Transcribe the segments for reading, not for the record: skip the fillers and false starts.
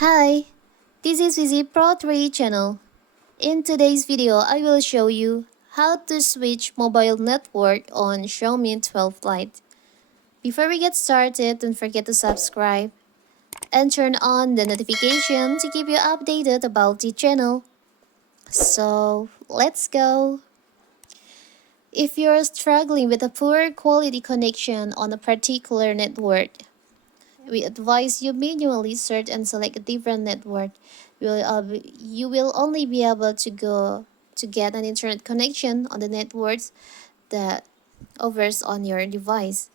Hi, this is Vizi Pro 3 channel. In today's video, I will show you how to switch mobile network on Xiaomi 12 Lite. Before we get started, don't forget to subscribe and turn on the notification to keep you updated about the channel. So, let's go! If you're struggling with a poor quality connection on a particular network, we advise you manually search and select a different network. You will only be able to go to get an internet connection on the networks that offers on your device.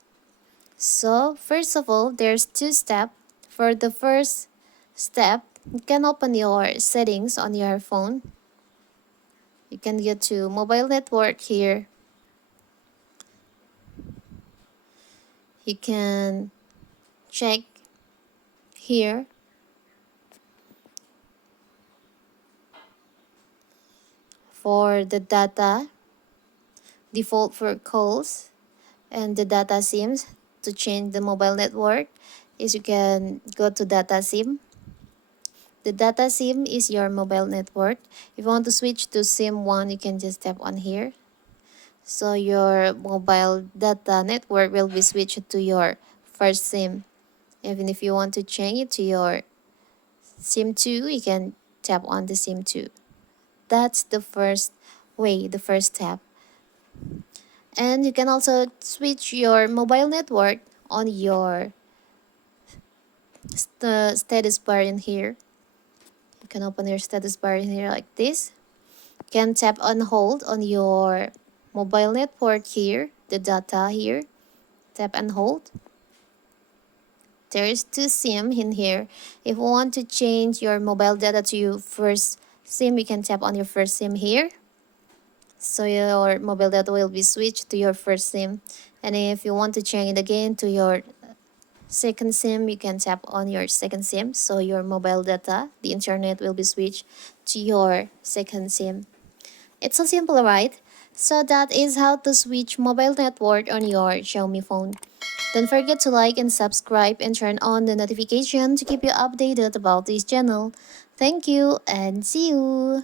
So first of all, there's two steps. For the first step, you can open your settings on your phone. You can get to mobile network here. You can check here for the data, default for calls, and the data SIMs. To change the mobile network is you can go to data SIM. The data SIM is your mobile network. If you want to switch to SIM 1, you can just tap on here. So your mobile data network will be switched to your first SIM. Even if you want to change it to your SIM 2, you can tap on the SIM 2. That's the first way, the first step. And you can also switch your mobile network on your status bar in here. You can open your status bar in here like this. You can tap on hold on your mobile network here, the data here. Tap and hold. There is two SIM in here. If you want to change your mobile data to your first SIM, you can tap on your first SIM here. So your mobile data will be switched to your first SIM. And if you want to change it again to your second SIM, you can tap on your second SIM. So your mobile data, the internet will be switched to your second SIM. It's so simple, right? So that is how to switch mobile network on your Xiaomi phone. Don't forget to like and subscribe and turn on the notification to keep you updated about this channel. Thank you and see you!